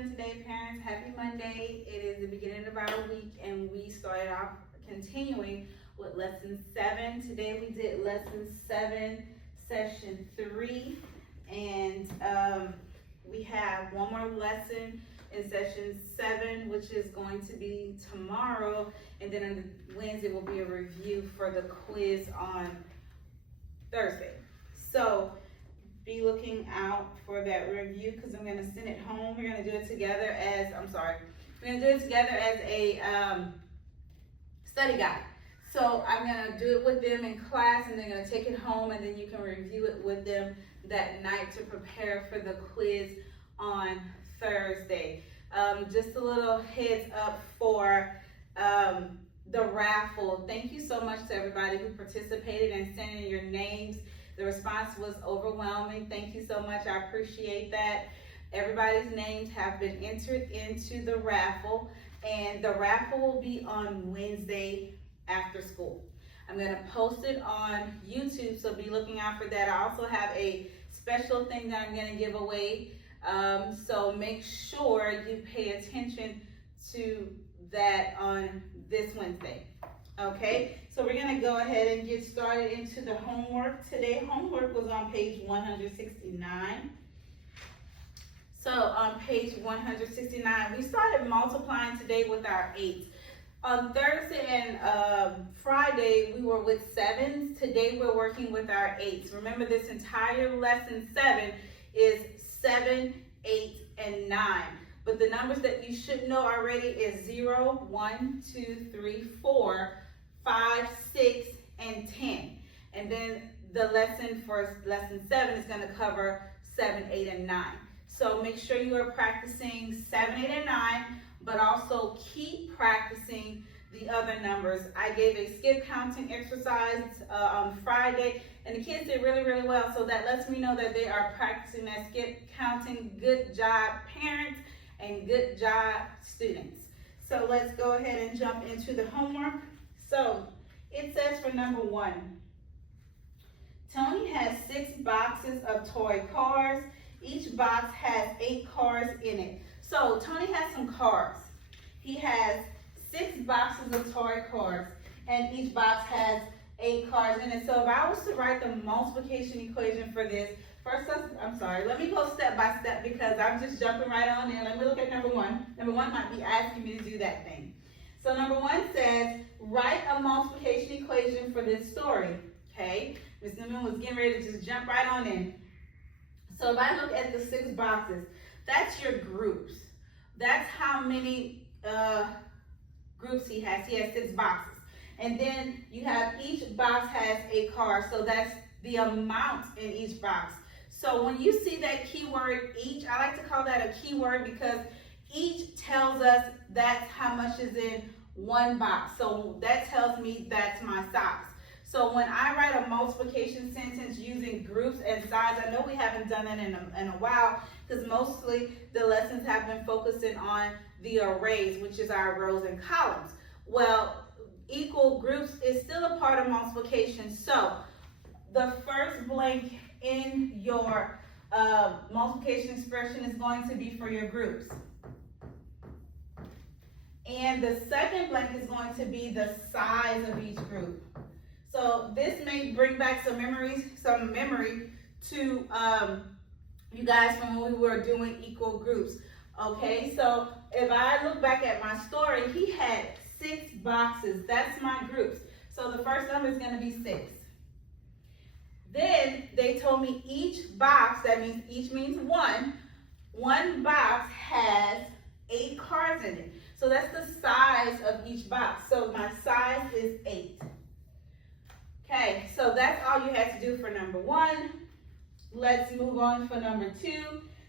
doing today, parents? Happy Monday. It is the beginning of our week, and we started off continuing with lesson 7. Today we did lesson 7, session 3, and we have one more lesson in session 7, which is going to be tomorrow, and then on Wednesday will be a review for the quiz on Thursday. So be looking out for that review because I'm going to send it home. We're going to do it together as, we're going to do it together as a study guide. So I'm going to do it with them in class, and they're going to take it home, and then you can review it with them that night to prepare for the quiz on Thursday. Just a little heads up for the raffle. Thank you so much to everybody who participated and sent in your names. The response was overwhelming. Thank you so much. I appreciate that. Everybody's names have been entered into the raffle, and the raffle will be on Wednesday after school. I'm going to post it on YouTube, so be looking out for that. I also have a special thing that I'm going to give away, so make sure you pay attention to that on this Wednesday. Okay, so we're going to go ahead and get started into the homework today. Homework was on page 169. So on page 169, we started multiplying today with our 8s. On Thursday and Friday, we were with 7s. Today, we're working with our 8s. Remember, this entire lesson 7 is 7, 8, and 9. But the numbers that you should know already is 0, 1, 2, 3, 4, 5, 6, and 10. And then the lesson for lesson 7 is going to cover 7, 8, and 9. So make sure you are practicing 7, 8, and 9, but also keep practicing the other numbers. I gave a skip counting exercise on Friday, and the kids did really, really well. So that lets me know that they are practicing that skip counting. Good job, parents, and good job, students. So let's go ahead and jump into the homework. So it says for number 1, Tony has 6 boxes of toy cars. Each box has 8 cars in it. So Tony has some cars. He has 6 boxes of toy cars, and each box has 8 cars in it. So if I was to write the multiplication equation for this, first, let me go step by step because I'm just jumping right on in. Let me look at number 1. Number 1 might be asking me to do that thing. So number 1 says, write a multiplication equation for this story, okay? Ms. Newman was getting ready to just jump right on in. So if I look at the 6 boxes, that's your groups. That's how many groups he has. He has 6 boxes. And then you have each box has a car, so that's the amount in each box. So when you see that keyword each, I like to call that a keyword because each tells us that's how much is in one box. So that tells me that's my size. So when I write a multiplication sentence using groups and size, I know we haven't done that in a while because mostly the lessons have been focusing on the arrays, which is our rows and columns. Well, equal groups is still a part of multiplication. So the first blank in your multiplication expression is going to be for your groups. And the second blank is going to be the size of each group. So this may bring back some memory to you guys from when we were doing equal groups. Okay, so if I look back at my story, he had 6 boxes. That's my groups. So the first number is going to be 6. Then they told me each box, that means each means 1. One box has 8 cars in it. So that's the size of each box. So my size is 8. Okay, so that's all you had to do for number 1. Let's move on for number 2.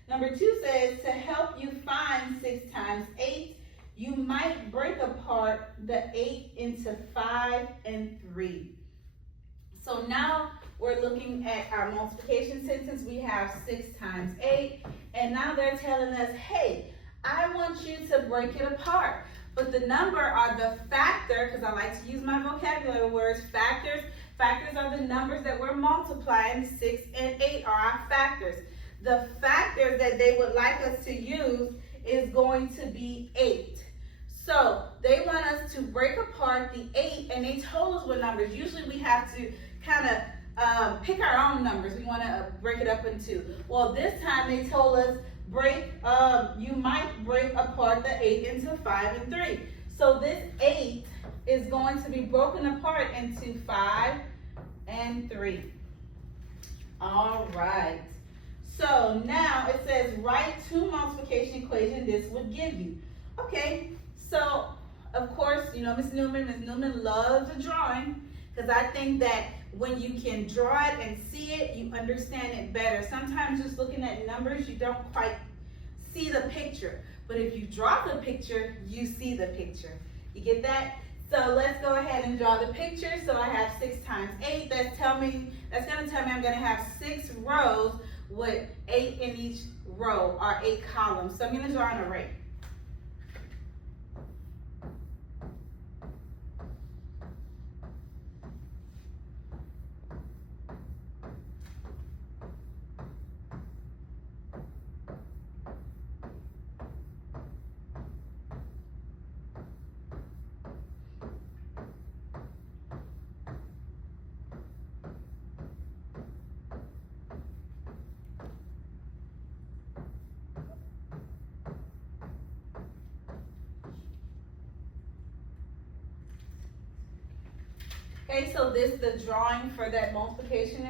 Number 2 says to help you find 6 times 8, you might break apart the 8 into 5 and 3. So now we're looking at our multiplication sentence. We have 6 times 8, and now they're telling us, hey, I want you to break it apart. But the number are the factor, because I like to use my vocabulary words, factors. Factors are the numbers that we're multiplying. 6 and 8 are our factors. The factors that they would like us to use is going to be 8. So they want us to break apart the 8, and they told us what numbers. Usually we have to kind of pick our own numbers. We want to break it up into. Well, this time they told us you might break apart the 8 into 5 and 3. So this 8 is going to be broken apart into 5 and 3. All right. So now it says write 2 multiplication equations this would give you. Okay, so of course, you know, Miss Newman loves a drawing, because I think that when you can draw it and see it, you understand it better. Sometimes just looking at numbers, you don't quite see the picture. But if you draw the picture, you see the picture. You get that? So let's go ahead and draw the picture. So I have 6 times 8. That's going to tell me I'm going to have 6 rows with 8 in each row, or 8 columns. So I'm going to draw an array. Okay, so this is the drawing for that multiplication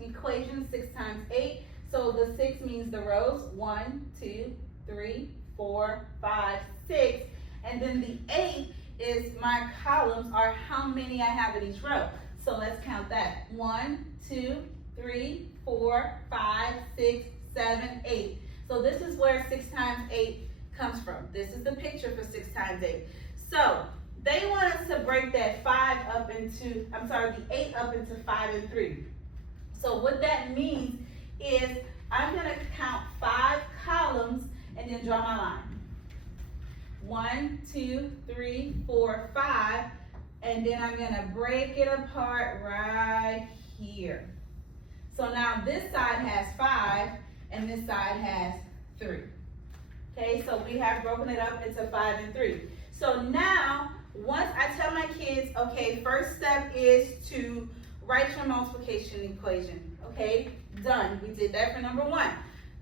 equation, 6 times 8. So the 6 means the rows, 1, 2, 3, 4, 5, 6. And then the 8 is my columns, or how many I have in each row. So let's count that. 1, 2, 3, 4, 5, 6, 7, 8. So this is where 6 times 8 comes from. This is the picture for 6 times 8. So they want us to break that the 8 up into 5 and 3. So what that means is I'm going to count 5 columns and then draw my line. 1, 2, 3, 4, 5, and then I'm going to break it apart right here. So now this side has 5 and this side has 3. Okay, so we have broken it up into 5 and 3. So now, once I tell my kids, okay, first step is to write your multiplication equation. Okay, done. We did that for number 1.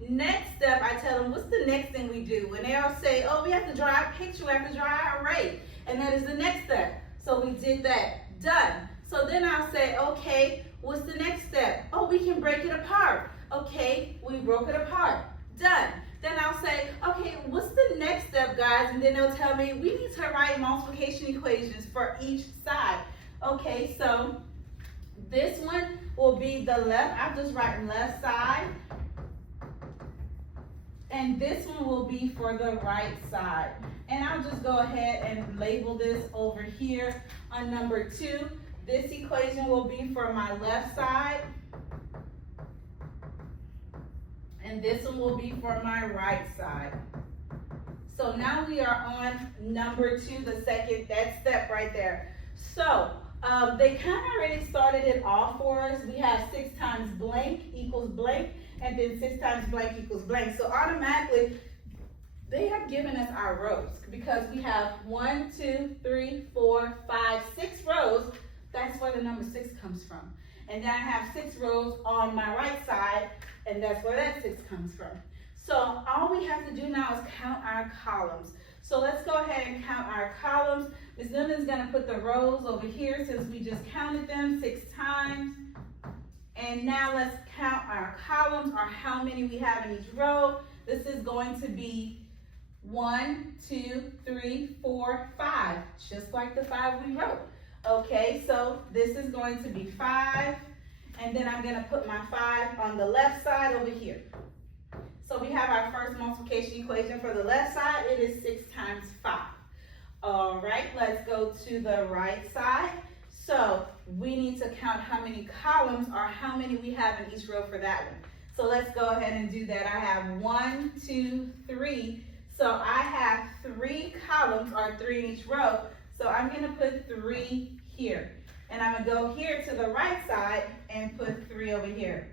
Next step, I tell them, what's the next thing we do? And they all say, oh, we have to draw our picture, we have to draw our array. And that is the next step. So we did that, done. So then I'll say, okay, what's the next step? Oh, we can break it apart. Okay, we broke it apart, done. Then I'll say, okay, what's the next step, guys? And then they'll tell me, we need to write multiplication equations for each side. Okay, so this one will be the left. I'm just writing left side. And this one will be for the right side. And I'll just go ahead and label this over here on number 2. This equation will be for my left side. And this one will be for my right side. So now we are on number 2, that step right there. So they kind of already started it off for us. We have 6 times blank equals blank, and then 6 times blank equals blank. So automatically, they have given us our rows, because we have 1, 2, 3, 4, 5, 6 rows. That's where the number 6 comes from. And then I have 6 rows on my right side, and that's where that 6 comes from. So all we have to do now is count our columns. So let's go ahead and count our columns. Ms. Newman's going to put the rows over here since we just counted them 6 times. And now let's count our columns, or how many we have in each row. This is going to be 1, 2, 3, 4, 5, just like the 5 we wrote. Okay, so this is going to be 5, and then I'm going to put my 5 on the left side over here. So we have our first multiplication equation for the left side. It is 6 times 5. All right, let's go to the right side. So we need to count how many columns, or how many we have in each row for that one. So let's go ahead and do that. I have 1, 2, 3. So I have 3 columns, or 3 in each row. So I'm going to put 3 here. And I'm going to go here to the right side and put 3 over here.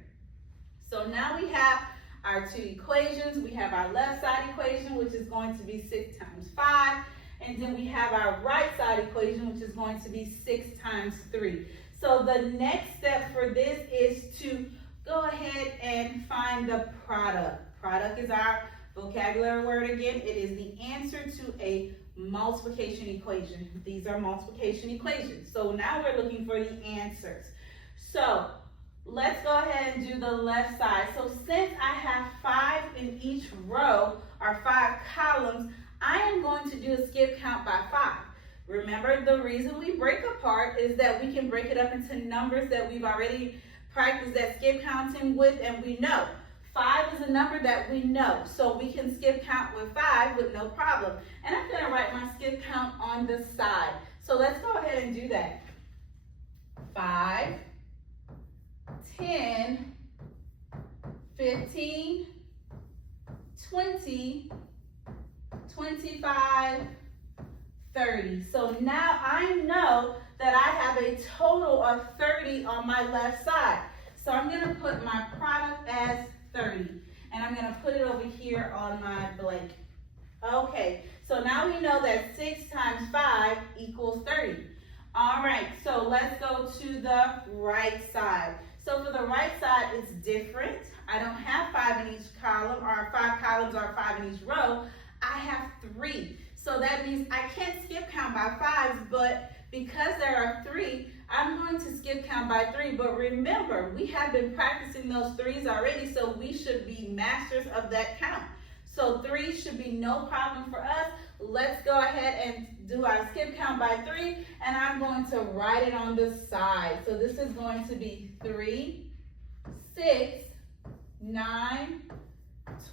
So now we have our two equations. We have our left side equation, which is going to be 6 times 5. And then we have our right side equation, which is going to be 6 times 3. So the next step for this is to go ahead and find the product. Product is our vocabulary word again. It is the answer to a multiplication equation. These are multiplication equations. So now we're looking for the answers. So let's go ahead and do the left side. So since I have 5 in each row, or 5 columns, I am going to do a skip count by 5. Remember, the reason we break apart is that we can break it up into numbers that we've already practiced that skip counting with, and we know. 5 is a number that we know, so we can skip count with 5 with no problem. And I'm going to write my skip count on the side. So let's go ahead and do that. 5, 10, 15, 20, 25, 30. So now I know that I have a total of 30 on my left side. So I'm going to put my product as 30. And I'm going to put it over here on my blank. Okay, so now we know that 6 times 5 equals 30. All right, so let's go to the right side. So for the right side, it's different. I don't have 5 in each column, or 5 columns, or 5 in each row. I have 3. So that means I can't skip count by 5s, but because there are 3, I'm going to skip count by 3. But remember, we have been practicing those 3s already, so we should be masters of that count. So 3 should be no problem for us. Let's go ahead and do our skip count by 3, and I'm going to write it on the side. So this is going to be 3, 6, 9,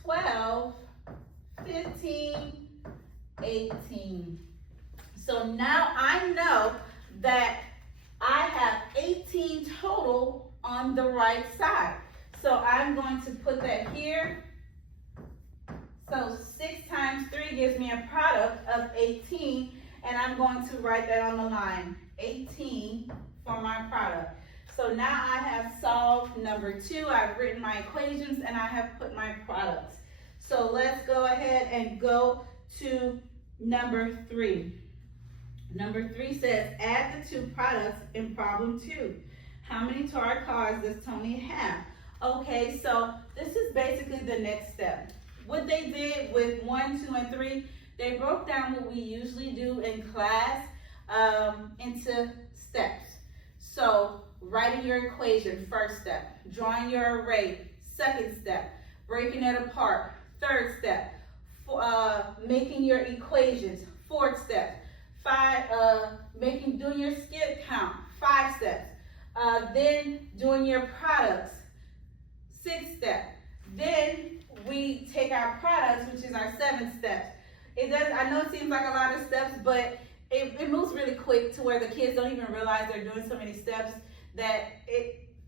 12, 15, 18. So now I know that I have 18 total on the right side. So I'm going to put that here. So 6 times 3 gives me a product of 18, and I'm going to write that on the line, 18 for my product. So now I have solved number 2. I've written my equations, and I have put my products. So let's go ahead and go to number 3. Number 3 says, add the 2 products in problem 2. How many toy cars does Tony have? Okay, so this is basically the next step. What they did with 1, 2, and 3, they broke down what we usually do in class into steps. So writing your equation, first step. Drawing your array, second step. Breaking it apart, third step. Making your equations, fourth step. Doing your skip count, 5 steps. Then doing your products, 6th step. Then we take our products, which is our 7th step. I know it seems like a lot of steps, but it moves really quick to where the kids don't even realize they're doing so many steps that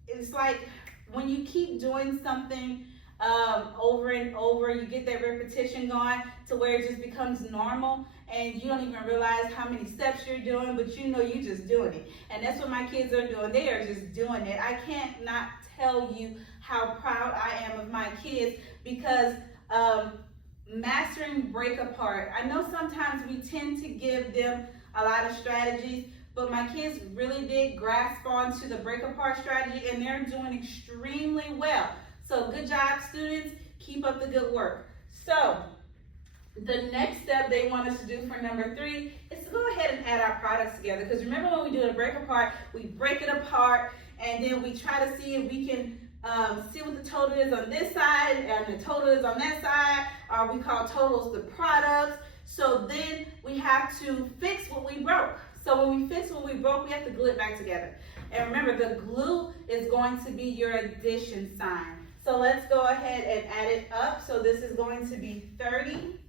it's like when you keep doing something over and over, you get that repetition going to where it just becomes normal, and you don't even realize how many steps you're doing, but you know you're just doing it. And that's what my kids are doing. They are just doing it. I can't not tell you how proud I am of my kids, because mastering break apart. I know sometimes we tend to give them a lot of strategies, but my kids really did grasp onto the break apart strategy, and they're doing extremely well. So good job, students. Keep up the good work. So the next step they want us to do for number 3 is to go ahead and add our products together. Because remember, when we do a break apart, we break it apart, and then we try to see if we can see what the total is on this side and the total is on that side, or we call totals the products. So then we have to fix what we broke. So when we fix what we broke, we have to glue it back together. And remember, the glue is going to be your addition sign. So let's go ahead and add it up. So this is going to be 30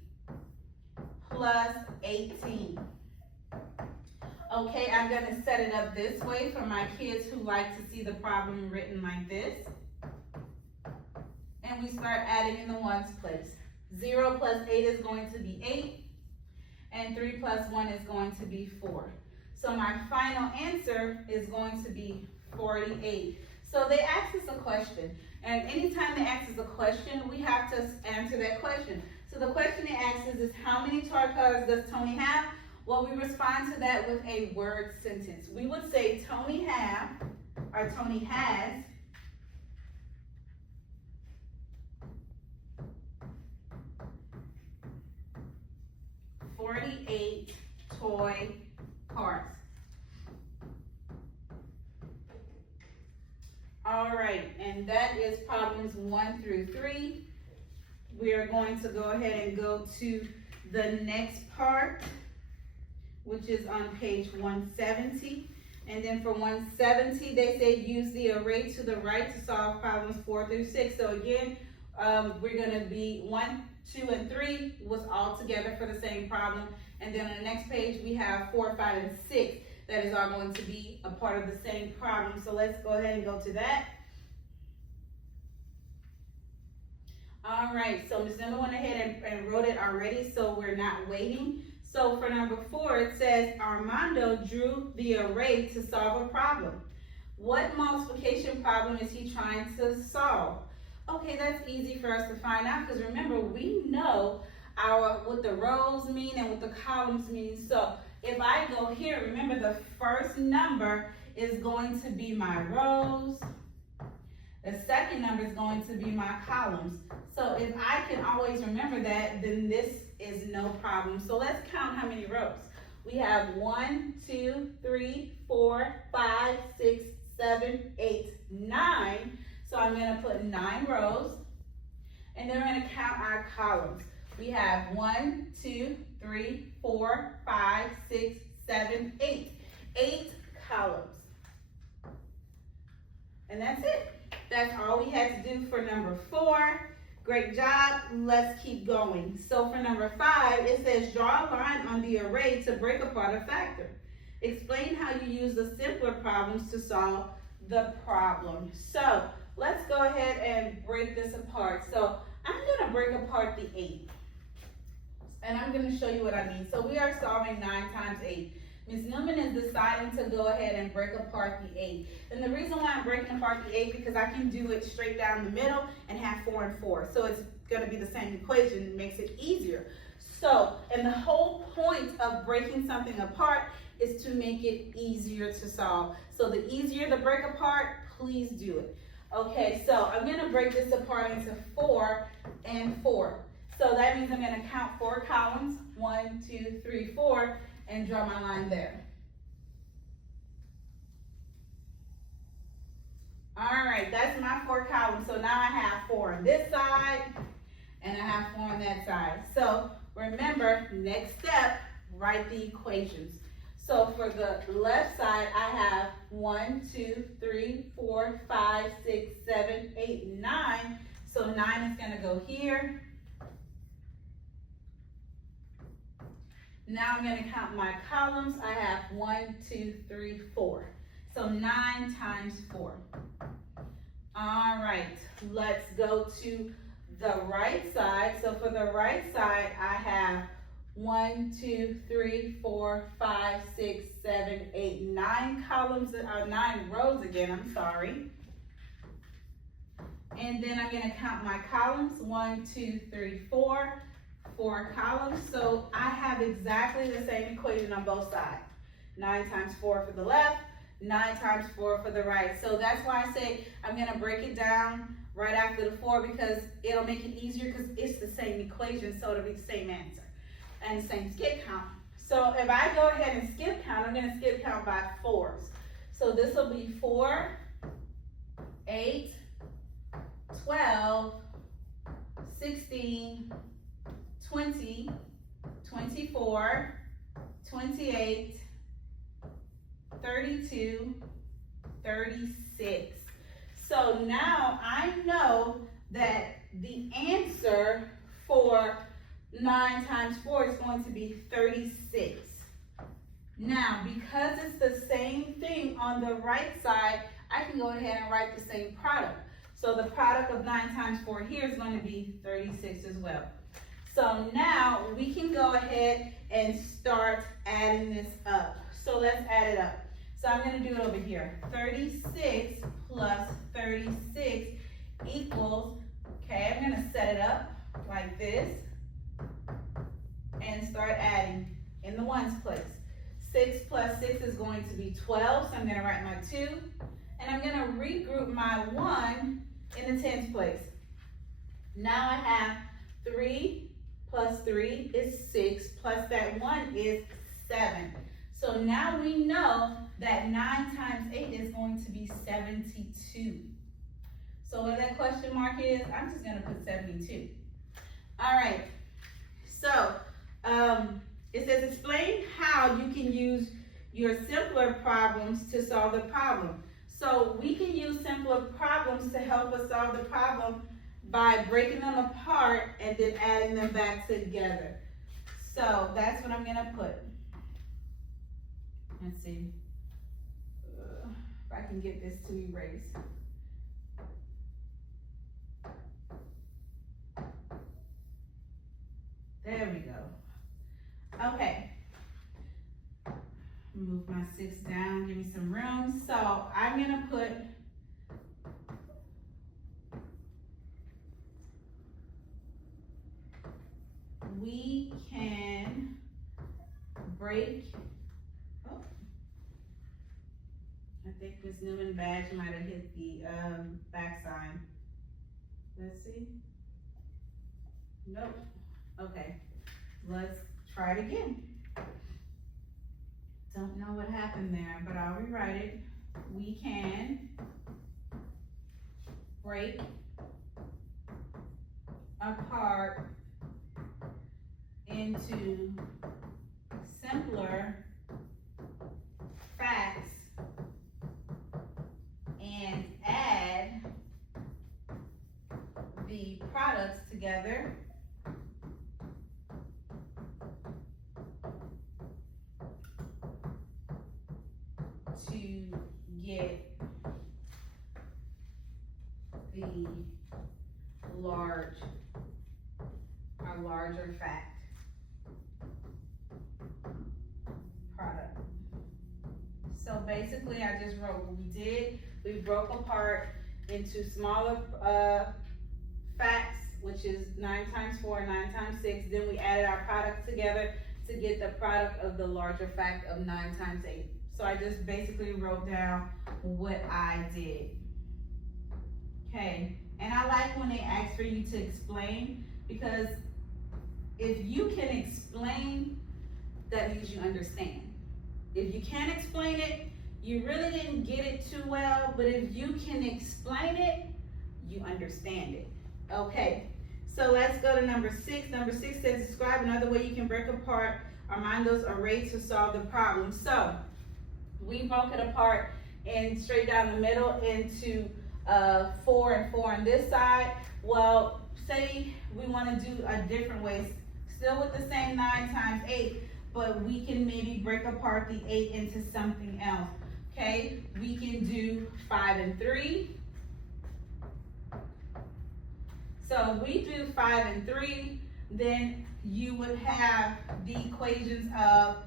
plus 18. Okay, I'm going to set it up this way for my kids who like to see the problem written like this. And we start adding in the ones place. 0 plus 8 is going to be 8. And 3 plus 1 is going to be 4. So my final answer is going to be 48. So they asked us a question, And anytime they ask us a question, we have to answer that question. So the question it asks is how many toy cars does Tony have? Well, we respond to that with a word sentence. We would say Tony has 48 toy cars. All right, and that is problems 1 through 3. We are going to go ahead and go to the next part, which is on page 170. And then for 170, they say use the array to the right to solve problems 4 through 6. So again, we're gonna be 1, 2, and 3 was all together for the same problem. And then on the next page, we have 4, 5, and 6. That is all going to be a part of the same problem. So let's go ahead and go to that. All right, so Ms. Emma went ahead and wrote it already, so we're not waiting. So for number 4, it says Armando drew the array to solve a problem. What multiplication problem is he trying to solve? Okay, that's easy for us to find out because remember, we know what the rows mean and what the columns mean. So if I go here, remember the first number is going to be my rows. The second number is going to be my columns. So if I can always remember that, then this is no problem. So let's count how many rows. We have 1, 2, 3, 4, 5, 6, 7, 8, 9. So I'm gonna put 9 rows. And then we're gonna count our columns. We have 1, 2, 3, 4, 5, 6, 7, 8. 8 columns. And that's it. That's all we had to do for number 4. Great job. Let's keep going. So for number 5, it says draw a line on the array to break apart a factor. Explain how you use the simpler problems to solve the problem. So let's go ahead and break this apart. So I'm going to break apart the 8. And I'm going to show you what I mean. So we are solving 9 times 8. Ms. Newman is deciding to go ahead and break apart the 8. And the reason why I'm breaking apart the 8 because I can do it straight down the middle and have 4 and 4. So it's going to be the same equation. It makes it easier. So, and the whole point of breaking something apart is to make it easier to solve. So the easier to break apart, please do it. Okay, so I'm going to break this apart into 4 and 4. So that means I'm going to count 4 columns, 1, 2, 3, 4, and draw my line there. All right, that's my 4 columns. So now I have 4 on this side, and I have 4 on that side. So remember, next step, write the equations. So for the left side, I have 1, 2, 3, 4, 5, 6, 7, 8, 9. So 9 is going to go here. Now I'm going to count my columns. I have 1, 2, 3, 4. So 9 times 4. All right, let's go to the right side. So for the right side, I have 1, 2, 3, 4, 5, 6, 7, 8, 9 columns, 9 rows again, I'm sorry. And then I'm going to count my columns, 1, 2, 3, 4. 4 columns, so I have exactly the same equation on both sides. 9 times 4 for the left, 9 times 4 for the right. So that's why I say I'm going to break it down right after the 4 because it'll make it easier because it's the same equation, so it'll be the same answer and the same skip count. So if I go ahead and skip count, I'm going to skip count by 4s. So this will be 4, 8, 12, 16, 20, 24, 28, 32, 36. So now I know that the answer for 9 times 4 is going to be 36. Now, because it's the same thing on the right side, I can go ahead and write the same product. So the product of 9 times 4 here is going to be 36 as well. So now we can go ahead and start adding this up. So let's add it up. So I'm going to do it over here. 36 plus 36 equals, okay, I'm gonna set it up like this and start adding in the ones place. 6 plus 6 is going to be 12, so I'm gonna write my 2, and I'm gonna regroup my 1 in the tens place. Now I have 3 plus 3 is 6, plus that 1 is 7. So now we know that 9 times 8 is going to be 72. So what that question mark is, I'm just gonna put 72. All right, so it says explain how you can use your simpler problems to solve the problem. So we can use simpler problems to help us solve the problem by breaking them apart and then adding them back together. So that's what I'm gonna put. Let's see if I can get this to erase. There we go. Okay. Move my 6 down, give me some room. So I'm gonna put we can break, oh, I think Ms. Newman badge might have hit the back sign. Let's see. Nope. Okay, let's try it again. Don't know what happened there, but I'll rewrite it. We can break apart into simpler facts and add the products together to get the larger fact product. So basically I just wrote what we did. We broke apart into smaller facts, which is 9 times 4, 9 times 6. Then we added our product together to get the product of the larger fact of 9 times 8. So I just basically wrote down what I did. Okay, and I like when they ask for you to explain, because if you can explain, that means you understand. If you can't explain it, you really didn't get it too well, but if you can explain it, you understand it. Okay, so let's go to number 6. Number 6 says describe another way you can break apart Armando's array to solve the problem. So we broke it apart and straight down the middle into 4 and 4 on this side. Well, say we want to do a different way, still with the same 9 times 8, but we can maybe break apart the 8 into something else. Okay, we can do 5 and 3. So if we do 5 and 3, then you would have the equations of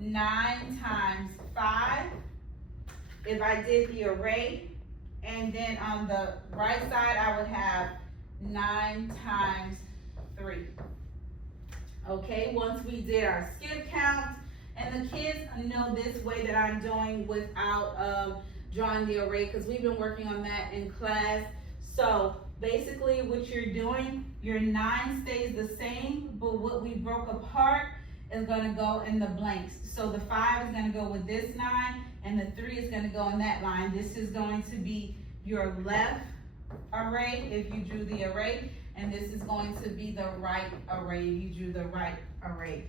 9 times 5. If I did the array, and then on the right side, I would have 9 times 3. Okay, once we did our skip count, and the kids know this way that I'm doing without drawing the array, because we've been working on that in class. So basically what you're doing, your 9 stays the same, but what we broke apart is gonna go in the blanks. So the 5 is gonna go with this 9, and the 3 is gonna go in that line. This is going to be your left array if you drew the array, and this is going to be the right array if you drew the right array.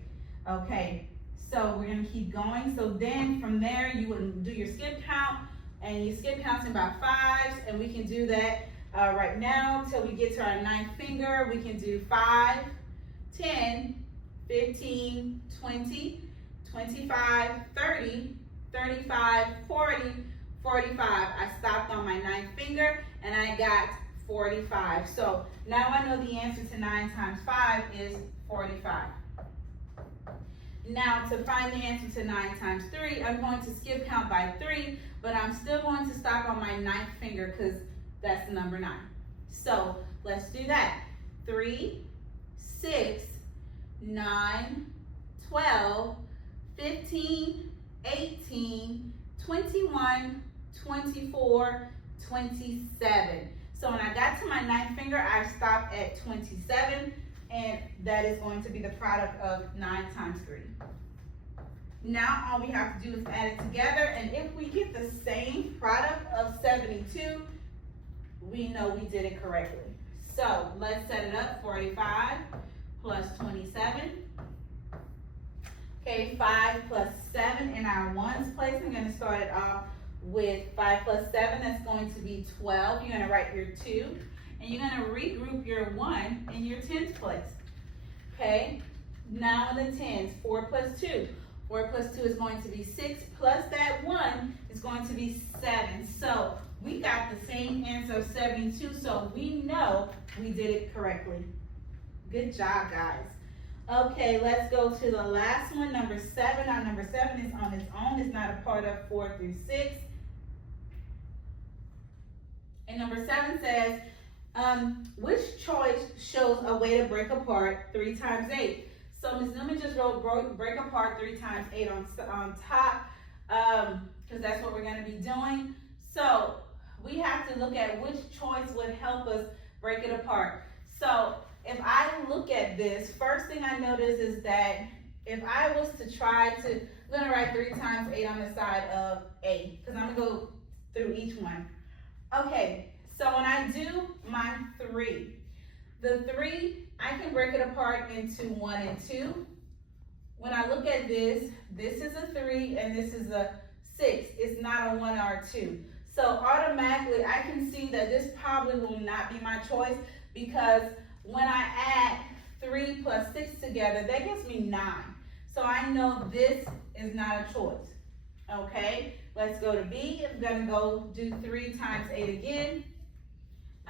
Okay, so we're gonna keep going. So then from there, you would do your skip count, and you skip counting by 5s, and we can do that right now till we get to our 9th finger. We can do 5, 10, 15, 20, 25, 30, 35, 40, 45. I stopped on my 9th finger and I got 45. So now I know the answer to 9 times 5 is 45. Now to find the answer to 9 times 3, I'm going to skip count by 3, but I'm still going to stop on my 9th finger because that's the number 9. So let's do that. 3, 6, 9, 12, 15, 18, 21, 24, 27. So when I got to my ninth finger, I stopped at 27, and that is going to be the product of 9 times 3. Now all we have to do is add it together, and if we get the same product of 72, we know we did it correctly. So let's set it up. 45 plus 27. Okay, 5 plus 7 in our ones place. I'm going to start it off with 5 plus 7. That's going to be 12. You're going to write your 2, and you're going to regroup your 1 in your tens place. Okay, now in the tens, 4 plus 2. 4 plus 2 is going to be 6, plus that 1 is going to be 7. So we got the same answer of 72, so we know we did it correctly. Good job, guys. Okay, let's go to the last one, number 7. Now, number 7 is on its own. It's not a part of 4 through 6. And number 7 says, which choice shows a way to break apart 3 times 8? So Ms. Newman just wrote break apart 3 times 8 on top, because that's what we're going to be doing. So we have to look at which choice would help us break it apart. So if I look at this, first thing I notice is that if I was to try to, I'm going to write 3 times 8 on the side of A, because I'm going to go through each one. Okay, so when I do my 3, the 3, I can break it apart into 1 and 2. When I look at this, this is a 3 and this is a 6. It's not a 1 or a 2. So automatically, I can see that this probably will not be my choice, because when I add 3 plus 6 together, that gives me 9. So I know this is not a choice. Okay, let's go to B. I'm going to go do 3 times 8 again.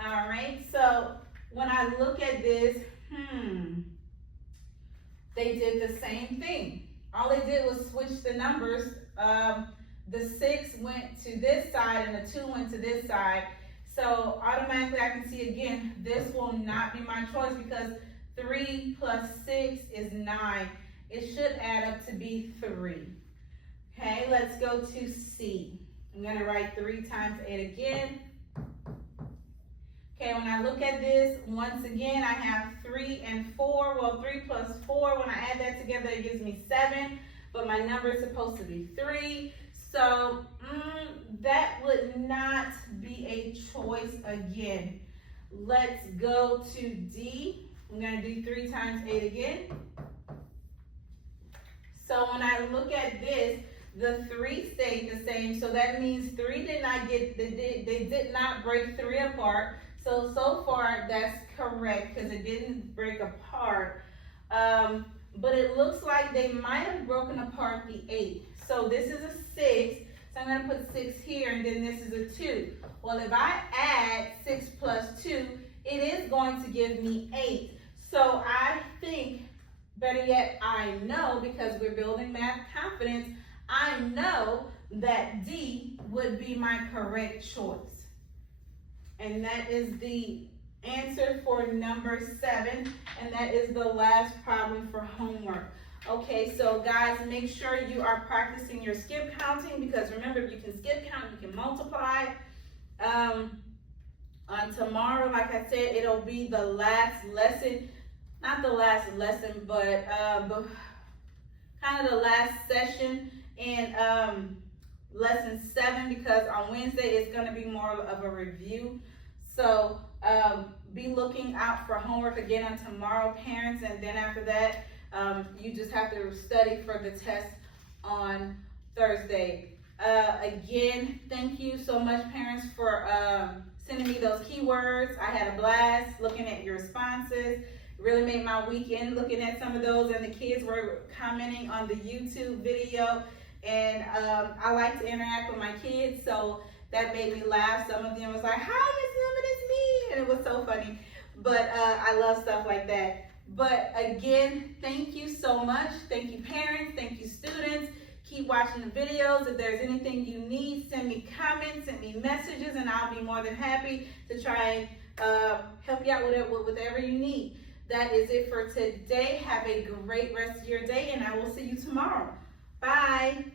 All right, so when I look at this, they did the same thing. All they did was switch the numbers. The 6 went to this side and the 2 went to this side. So automatically I can see again, this will not be my choice, because 3 plus 6 is 9. It should add up to be 3. Okay, let's go to C. I'm going to write 3 times 8 again. Okay, when I look at this, once again, I have 3 and 4. Well, 3 plus 4, when I add that together, it gives me 7. But my number is supposed to be 3. So that would not be a choice again. Let's go to D. I'm going to do 3 times 8 again. So when I look at this, the 3 stayed the same. So that means 3 did not get, they did not break 3 apart. So far that's correct, because it didn't break apart. But it looks like they might have broken apart the 8. So this is a 6, so I'm going to put 6 here, and then this is a 2. Well, if I add 6 plus 2, it is going to give me 8. So I think, better yet, I know, because we're building math confidence, I know that D would be my correct choice. And that is the answer for number 7, and that is the last problem for homework. Okay, so guys, make sure you are practicing your skip counting, because remember, if you can skip count, you can multiply. On tomorrow, like I said, it'll be the last lesson, not the last lesson, but kind of the last session in lesson 7, because on Wednesday it's going to be more of a review. So be looking out for homework again on tomorrow, parents, and then after that you just have to study for the test on Thursday. Again, thank you so much, parents, for sending me those keywords. I had a blast looking at your responses. Really made my weekend looking at some of those, and the kids were commenting on the YouTube video. And I like to interact with my kids, so that made me laugh. Some of them was like, "Hi, Miss Newman, it's me," and it was so funny. But I love stuff like that. But again, thank you so much. Thank you, parents. Thank you, students. Keep watching the videos. If there's anything you need, send me comments, send me messages, and I'll be more than happy to try help you out with whatever you need. That is it for today. Have a great rest of your day, and I will see you tomorrow. Bye.